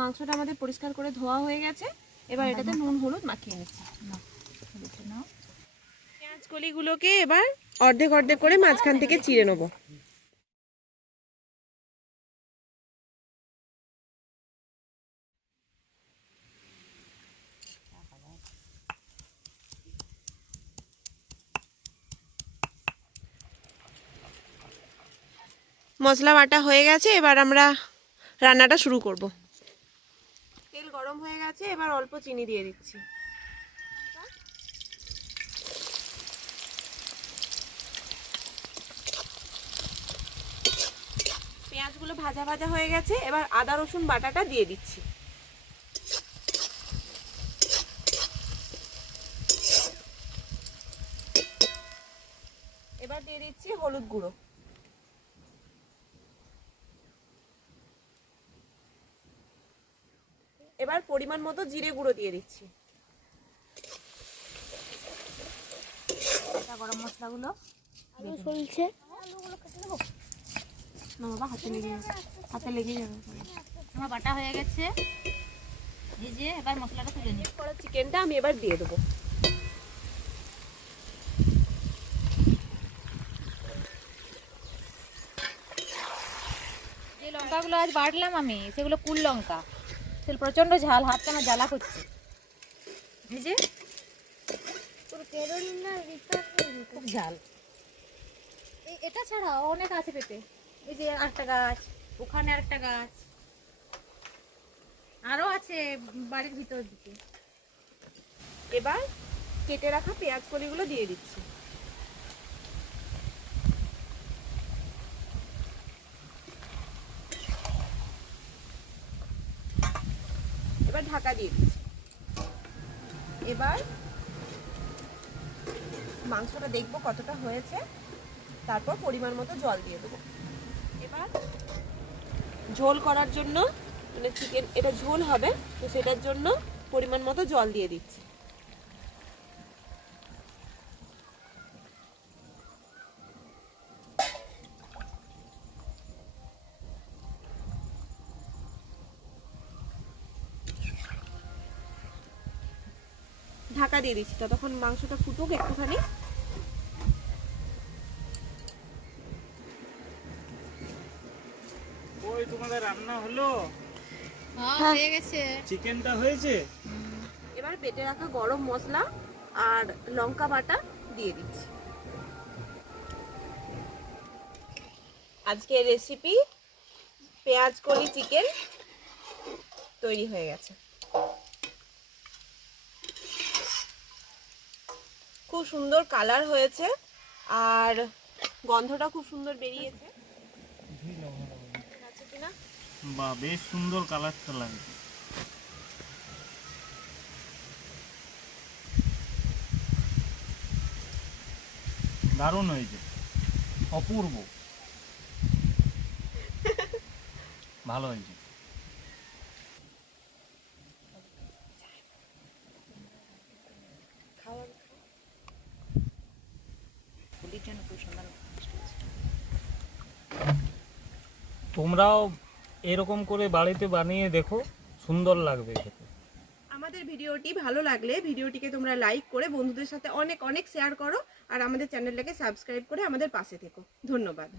মাংসটা আমাদের পরিষ্কার করে ধোয়া হয়ে গেছে। এবার এটাতে নুন হলুদ মাখিয়ে নিচ্ছি। পেঁয়াজ কলিগুলোকে এবার অর্ধেক অর্ধেক করে মাঝখান থেকে চিড়ে নেবো। মশলা বাটা হয়ে গেছে, এবার আমরা রান্নাটা শুরু করব। তেল গরম হয়ে গেছে, এবার অল্প চিনি দিয়ে দিচ্ছি। পেঁয়াজগুলো ভাজা ভাজা হয়ে গেছে, এবার আদা রসুন বাটাটা দিয়ে দিচ্ছি। এবার দিয়ে দিচ্ছি হলুদ গুঁড়ো। এবার পরিমাণ মতো জিরে গুঁড়ো দিয়ে দিচ্ছি। গরম মশলাগুলো চলছে। না বাবা, হাতে লেগে যাবে। আমার বাটা হয়ে গেছে, এই যে এবার মশলাটা তুলে নিই। চিকেনটা আমি এবার দিয়ে দেবো। যে লঙ্কাগুলো আজ বাটলাম আমি, সেগুলো কুল লঙ্কা, সেগুলো প্রচণ্ড ঝাল, হাতটা আমার জ্বালা করছে। এই যে খুব ঝাল। এটা ছাড়াও অনেক আছে পেঁপে, এই যে আরেকটা গাছ, ওখানে আরেকটা গাছ, আরও আছে বাড়ির ভিতর দিকে। এবার কেটে রাখা পেঁয়াজ কলিগুলো দিয়ে দিচ্ছি। এবার ঢাকা দিয়ে দিচ্ছি। এবার মাংসটা দেখবো কতটা হয়েছে, তারপর পরিমাণ মতো জল দিয়ে দেবো। এবার ঝোল করার জন্য, মানে চিকেন এটা ঝোল হবে, তো সেটার জন্য পরিমাণ মতো জল দিয়ে দিচ্ছি। ঢাকা দিয়ে দিচ্ছি, ততক্ষণ মাংসটা ফুটুক একটুখানি। ওই তোমাদের রান্না হলো? হ্যাঁ, হয়ে গেছে। চিকেনটা হয়েছে? এবার বেটে রাখা গরম মশলা আর লঙ্কা বাটা দিয়ে দিচ্ছি। আজকের রেসিপি পেঁয়াজ কলি চিকেন তৈরি হয়ে গেছে। খুব সুন্দর কালার হয়েছে আর গন্ধটা খুব সুন্দর বেরিয়েছে। আছে কিনা? বাহ, বেশ সুন্দর কালারটা লাগছে। দারুণ হয়েছে, অপূর্ব, ভালো হয়েছে। তোমরাও এরকম করে বাড়িতে বানিয়ে দেখো, সুন্দর লাগবে খেতে। আমাদের ভিডিওটি ভালো লাগলে ভিডিওটিকে তোমরা লাইক করে বন্ধুদের সাথে অনেক অনেক শেয়ার করো, আর আমাদের চ্যানেলটাকে সাবস্ক্রাইব করে আমাদের পাশে থেকো। ধন্যবাদ।